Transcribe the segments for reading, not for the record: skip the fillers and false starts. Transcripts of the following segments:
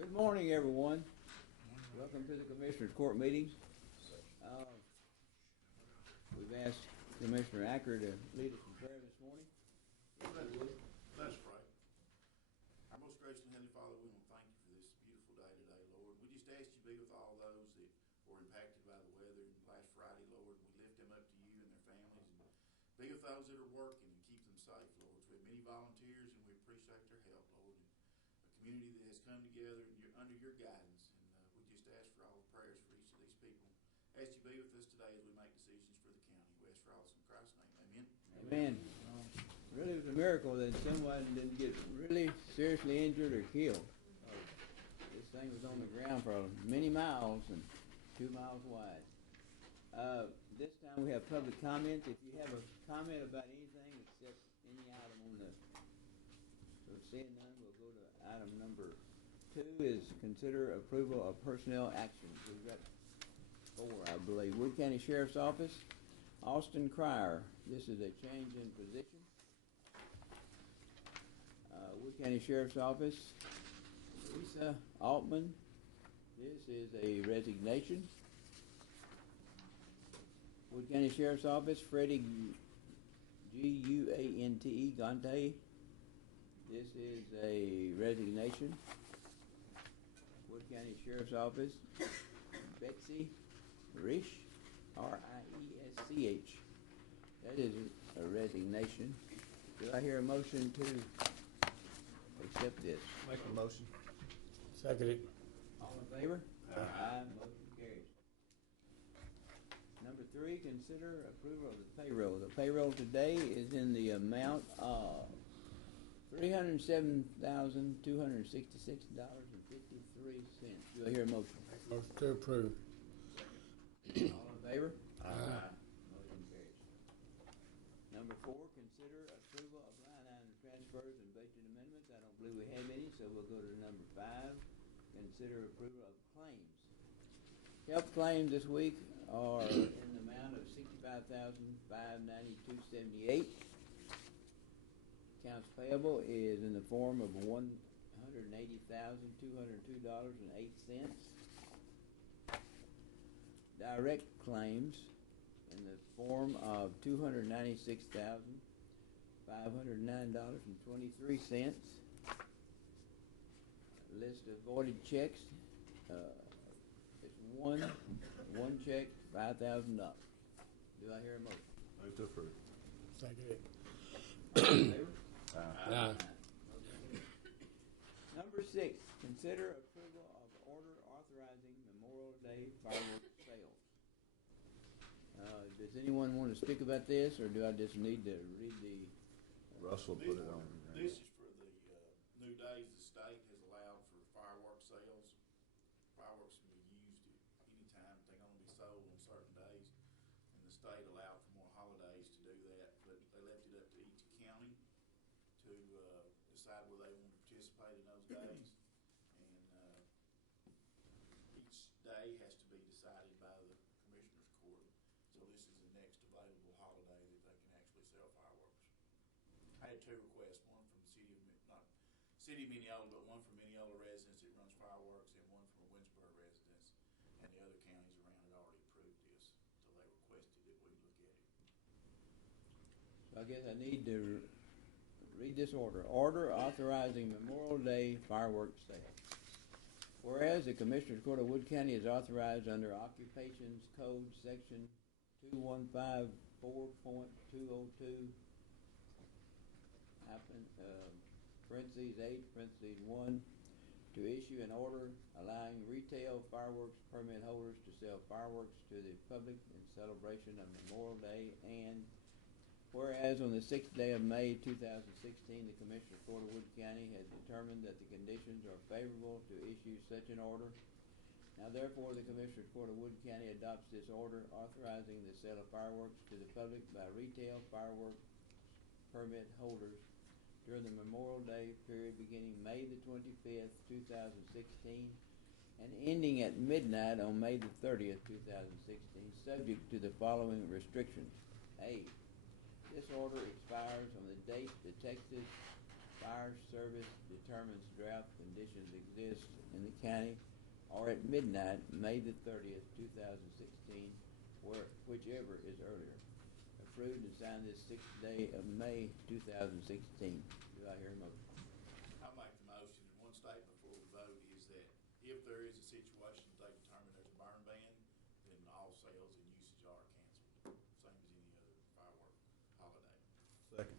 Good morning, everyone. Welcome to the Commissioners Court meeting. We've asked Commissioner Acker to lead us in prayer this morning. Let's pray. Our most gracious and Heavenly Father, we want to thank you for this beautiful day today, Lord. We just ask you to be with all those that were impacted by the weather last Friday, Lord. We lift them up to you and their families. And be with those that are working and keep them safe, Lord. So we have many volunteers and we appreciate their help, Lord. A community that has come together under your guidance. And we just ask for all the prayers for each of these people. Ask you to be with us today as we make decisions for the county. We ask for all this in Christ's name. Amen. Amen. Really, it was a miracle that someone didn't get really seriously injured or killed. This thing was on the ground for many miles and 2 miles wide. This time we have public comments. If you have a comment about anything except any item on the... So seeing none, we'll go to item number 2 is consider approval of personnel actions. We've got 4, I believe. Wood County Sheriff's Office, Austin Cryer. This is a change in position. Wood County Sheriff's Office, Lisa Altman. This is a resignation. Wood County Sheriff's Office, Freddie Guante. Gante. This is a resignation. Wood County Sheriff's Office, Betsy Risch, Riesch. That is a resignation. Do I hear a motion to accept this? Make a motion. Second it. All in favor? Aye. Motion carries. Number 3, consider approval of the payroll. The payroll today is in the amount of $307,266.53. Do I hear a motion? Motion to approve. All in favor? Aye. Motion carries. Number 4, consider approval of line item transfers and budget amendments. I don't believe we have any, so we'll go to number 5. Consider approval of claims. Health claims this week are in the amount of $65,592.78. Accounts payable is in the form of $180,202.08. Direct claims in the form of $296,509.23. List of voided checks. It's one check, $5,000. Do I hear a motion? Move to approve. Second it. All in favor? Aye. Number 6, consider approval of order authorizing Memorial Day fireworks sales. Does anyone want to speak about this, or do I just need to read the... Russell put it on. This is for the new days the state has allowed for fireworks sales. Fireworks can be used at any time. They can only be sold on certain days. And the state allowed for more holidays to do that. But they left it up to each county to decide whether they want to participate in those days. And each day has to be decided by the Commissioners Court. So this is the next available holiday that they can actually sell fireworks. I had 2 requests, one from the city of Mineola, but one from Mineola residents that runs fireworks, and one from a Winsboro residents. And the other counties around had already approved this, so they requested that we look at it. So I guess I need to read this order. Order authorizing Memorial Day fireworks sale. Whereas the Commissioners Court of Wood County is authorized under Occupations Code Section 2154.202 parentheses 8, parentheses 1, to issue an order allowing retail fireworks permit holders to sell fireworks to the public in celebration of Memorial Day. And whereas on the 6th day of May 2016, the Commissioners Court of Wood County has determined that the conditions are favorable to issue such an order. Now therefore the Commissioners Court of Wood County adopts this order authorizing the sale of fireworks to the public by retail fireworks permit holders during the Memorial Day period beginning May the 25th, 2016 and ending at midnight on May the 30th, 2016, subject to the following restrictions. A. This order expires on the date the Texas fire service determines drought conditions exist in the county or at midnight, May the 30th, 2016, whichever is earlier. Approved and signed this 6th day of May 2016. Do I hear a motion? I'll make the motion, and one statement before we vote is that if there is a situation that they determine there's a burn ban, then all sales and usage are canceled, same as any other firework holiday. Second.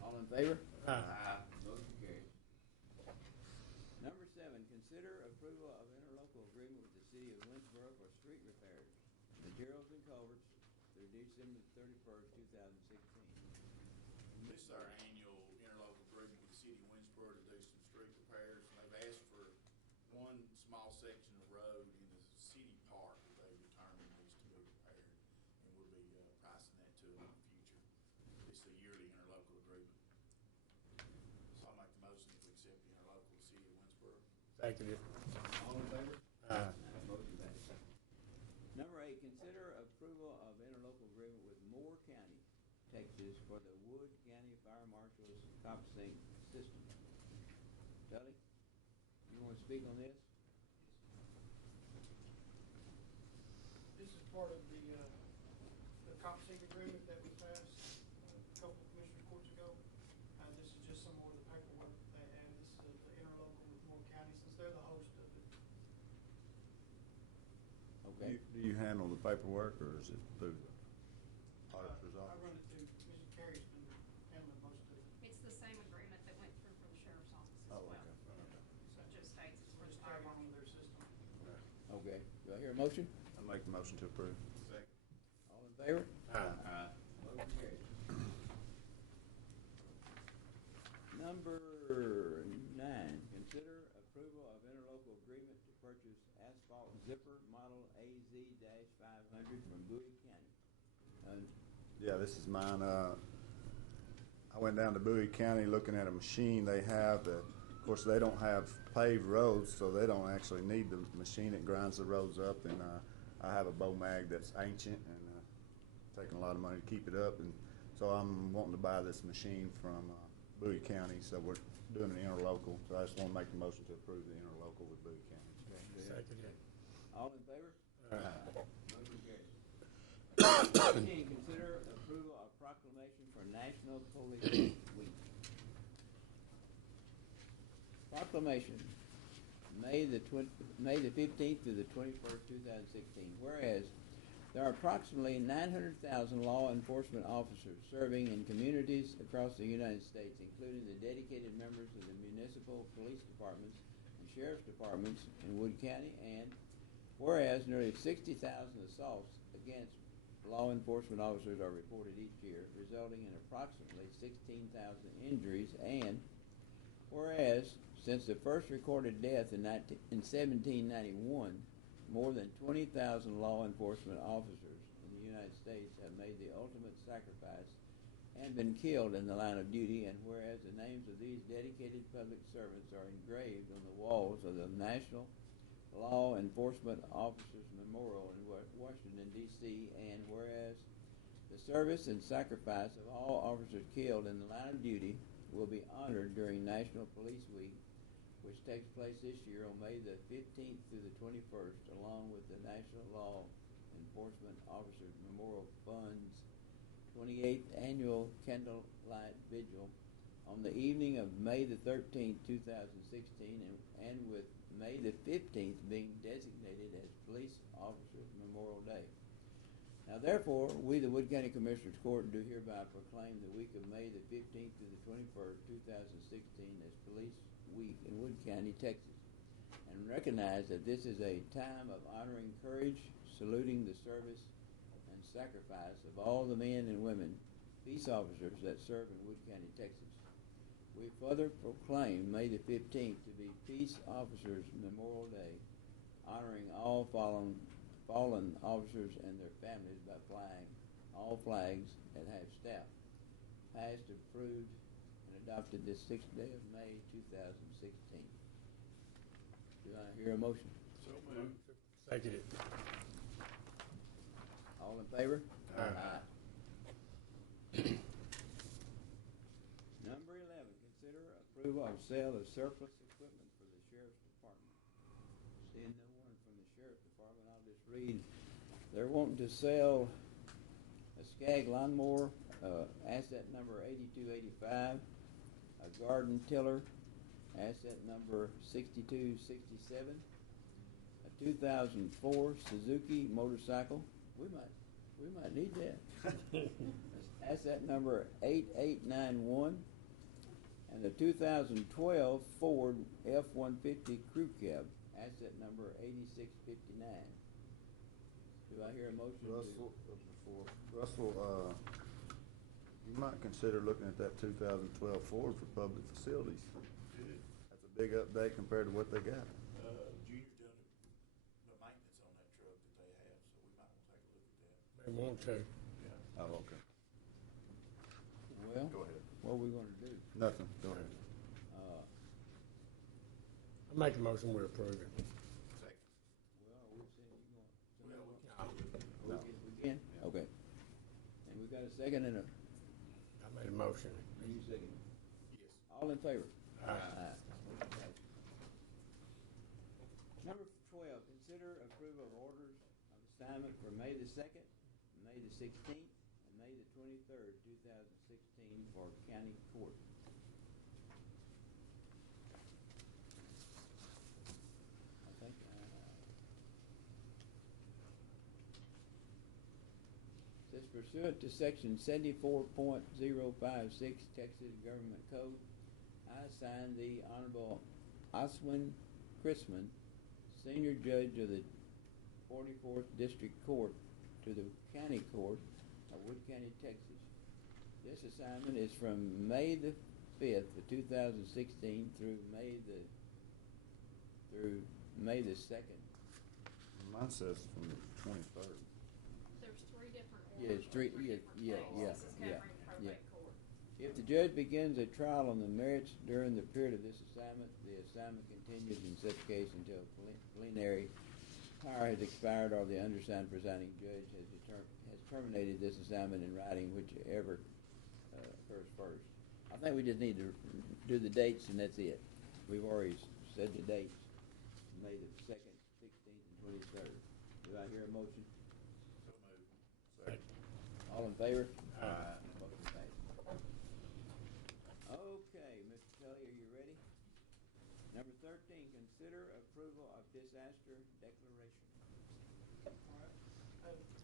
All in favor? Aye. Motion carries. Number 7, consider approval of interlocal agreement with the city of Winsboro for street repairs, materials and culverts through December 31st, 2016. This is our annual interlocal agreement with the city of Winsboro to do some street repairs, and they've asked for one small section of road in the city park that they determined needs to be repaired, and we'll be pricing that to them in the future. It's a yearly interlocal agreement. So I'll make the motion to accept the interlocal with the city of Winsboro. Second it. All in favor? Aye. Motion passes. Number 8, consider approval of interlocal agreement with Moore County, Texas for the Wood County Fire Marshal's Cop Sync system. Tully, you want to speak on this? This is part of the cop sync agreement that we passed a couple of commissioner courts ago. This is just some more of the paperwork, and this is the interlocal with Moore County, since they're the host of it. Okay. Do you handle the paperwork, or is it through auditor's I office? run it through, Mrs. Carey's been handling most of it. It's the same agreement that went through from the sheriff's office as Oh, well. okay. So it just states it's for Just the fire tag on marshal. to their system. Okay. Do I hear a motion? I make the motion to approve. Second. All in favor? Aye. Motion carries. Number 9, consider approval of interlocal agreement to purchase asphalt zipper model AZ-500 from Bowie County. Yeah, this is mine. I went down to Bowie County looking at a machine they have that, of course, they don't have paved roads, so they don't actually need the machine. It grinds the roads up, and I have a Bow Mag that's ancient and taking a lot of money to keep it up, and so I'm wanting to buy this machine from Bowie County, so we're doing an interlocal, so I just want to make the motion to approve the interlocal with Bowie County. Second it. All in favor? Aye. Motion carries. 15, consider approval of proclamation for National Police Week. Proclamation, May the 15th through the 21st, 2016. Whereas there are approximately 900,000 law enforcement officers serving in communities across the United States, including the dedicated members of the municipal police departments and sheriff's departments in Wood County, and whereas nearly 60,000 assaults against law enforcement officers are reported each year, resulting in approximately 16,000 injuries, and whereas since the first recorded death in 1791, more than 20,000 law enforcement officers in the United States have made the ultimate sacrifice and been killed in the line of duty, and whereas the names of these dedicated public servants are engraved on the walls of the National Law Enforcement Officers Memorial in Washington, D.C., and whereas the service and sacrifice of all officers killed in the line of duty will be honored during National Police Week, which takes place this year on May the 15th through the 21st, along with the National Law Enforcement Officers Memorial Fund's 28th Annual Candlelight Vigil on the evening of May the 13th, 2016, and with May the 15th being designated as Police Officers Memorial Day. Now, therefore, we, the Wood County Commissioners Court, do hereby proclaim the week of May the 15th through the 21st, 2016 as Police Week in Wood County, Texas, and recognize that this is a time of honoring courage, saluting the service and sacrifice of all the men and women, peace officers that serve in Wood County, Texas. We further proclaim May the 15th to be Peace Officers Memorial Day, honoring all fallen officers and their families by flying all flags that have staff, passed, approved, and adopted this 6th day of May 2016. Do I hear a motion? So moved. Second it. All in favor? Aye. Number 11, consider approval of sale of surplus equipment for the sheriff's department. Seeing no one from the sheriff's department, I'll just read. They're wanting to sell a Skag lawnmower, asset number 8285, a garden tiller, asset number 6267, a 2004 Suzuki motorcycle. We might need that. Asset number 8891, and the 2012 Ford F-150 Crew Cab, asset number 8659. Do I hear a motion? Russell, you might consider looking at that 2012 Ford for public facilities. Good. That's a big update compared to what they got. Junior done the maintenance on that truck that they have, so we might want to take a look at that. They want to. Yeah. Oh, okay. Well, Go ahead. what are we going to do? Nothing, go ahead. I make a motion, we approve it. Second. Well, we saying you going? Well, No. We can? Okay. And we've got a second and a, I made a motion. and you second. yes. All in favor? Aye. Motion passes. Number 12, consider approval of orders of assignment for May the 2nd, May the 16th, and May the 23rd, 2016 for county court. I think, says pursuant to section 74.056 Texas Government Code, I assign the Honorable Oswin Chrisman, Senior Judge of the 44th District Court, to the County Court of Wood County, Texas. This assignment is from May the 5th of 2016 through May the 2nd. Mine says from the 23rd. There's three different Yeah, orders. it's three- for yeah, different yeah, things. yeah, This is yeah, covering yeah. probate court. If the judge begins a trial on the merits during the period of this assignment, the assignment continues in such case until plenary power has expired or the undersigned presiding judge has terminated this assignment in writing, whichever occurs first. I think we just need to do the dates and that's it. We've already said the dates, May the 2nd, 16th, and 23rd. Do I hear a motion? So moved. Second. All in favor? Aye. Motion passes. Okay, Mr. Tully, are you ready? Number 13, consider approval of disaster declaration. All right.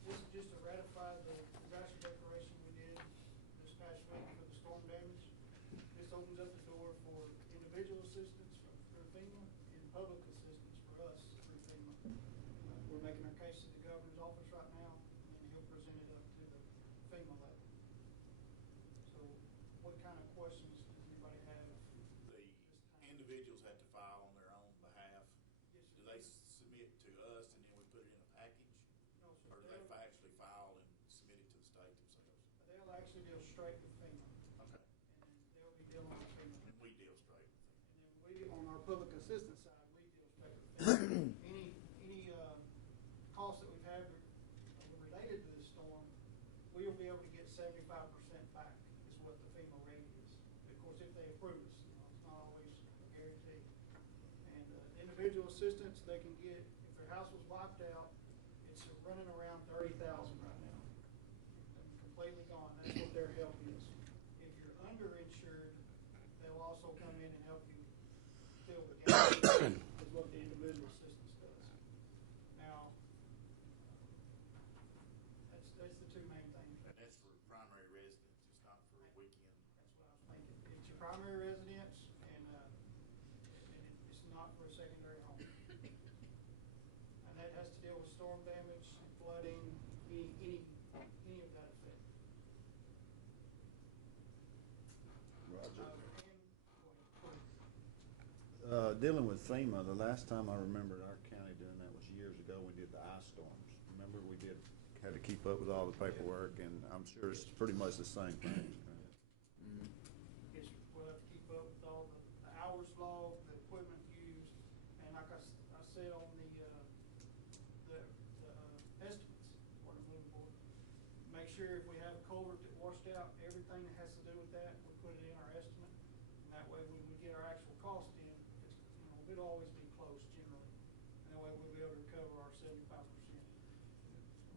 This is just to ratify the disaster declaration we did this past week for the storm damage. This opens up the door for individual assistance through FEMA and public assistance for us through FEMA. We're making our case to the governor's office right now, and then he'll present it up to the FEMA level. So what kind of questions does anybody have? The individuals have to file on their own behalf. Yes, Do sir. they submit to us and then we put it in a package? No, sir. Or do they actually file and submit it to the state themselves? They'll actually deal straight with FEMA, Okay. and then they'll be dealing with FEMA. And we deal straight with them. And then we, on our public assistance side, we deal straight with FEMA. Any costs that we've had related to this storm, we will be able to get 75% back, is what the FEMA rate is. Of course, if they approve us, it's not always a guarantee. And individual assistance, they can get, if their house was wiped out, it's running around 30,000 right now. Completely gone, that's what their help is. If you're underinsured, they'll also come in and help you fill the gap, is what the individual assistance does. Now, that's the two main things. And that's for primary residents, it's not for weekend. That's what I was thinking. It's your primary residence, and it's not for a secondary home. And that has to deal with storm damage, flooding, any of that effect. Roger. Go ahead. Dealing with FEMA, the last time I remembered our county doing that was years ago. We did the ice storms. Remember, had to keep up with all the paperwork, and I'm sure it's pretty much the same thing. Yes, sir. We'll have to keep up with all the hours logged, the equipment used, and like I said on the estimates for the moving board, make sure if we have a culvert that washed out, everything that has to do with that, we put it in our estimate. And that way, when we get it'll always be close generally. And that way we'll be able to recover our 75%.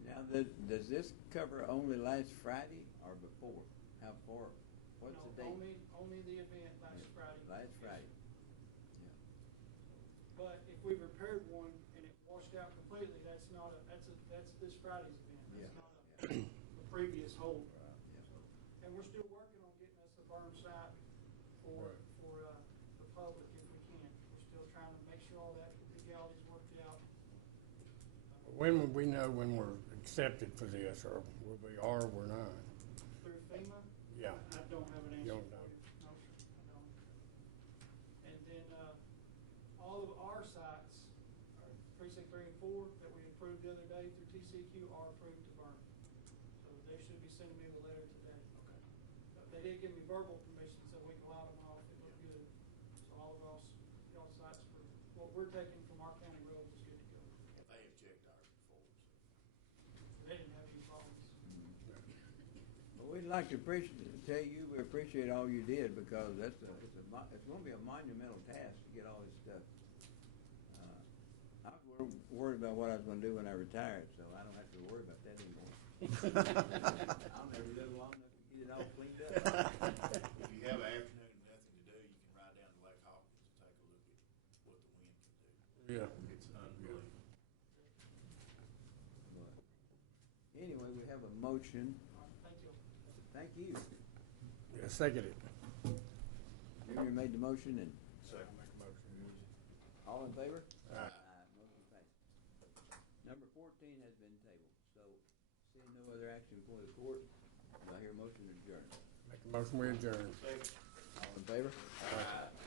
Now, does this cover only last Friday or before? How far, what's No, the date? Only the event last Yeah, Friday. Last Yes, Friday. sir. Yeah. But if we repaired one and it washed out completely, that's this Friday's event. That's Yeah. not a previous hold. Yeah. And we're still working on getting us a burn site for, Right. the public if we can. We're still trying to make sure all that legality's worked out. When would we know when we're accepted for this, or will we are, we're not? Through FEMA? Yeah. I don't have an You answer don't for know. you. No, sir, I don't. And then, all of our sites, precinct 3 and 4, that we approved the other day through TCQ are approved to burn. So they should be sending me the letter today. Okay. They did give me verbal permission, so we can allow them off, it looked good. So all of y'all sites for, what we're taking from our county roads is good to go. And they have checked ours before, so. They didn't have any problems. But we'd like to tell you, we appreciate all you did, because it's gonna be a monumental task to get all this stuff. I was worried about what I was gonna do when I retired, so I don't have to worry about that anymore. I'll never live long enough to get it all cleaned up. If you have an afternoon and nothing to do, you can ride down to Lake Hawkins and take a look at what the wind can do. Yeah. It's unbelievable. But anyway, we have a motion. All right, thank you. Thank you. Yeah, second it. Junior made the motion, and Second. all in favor? Aye. Motion passed. Number 14 has been tabled, so seeing no other action before the court, do I hear a motion to adjourn? Make a motion, we adjourn. Second. All in favor? Aye.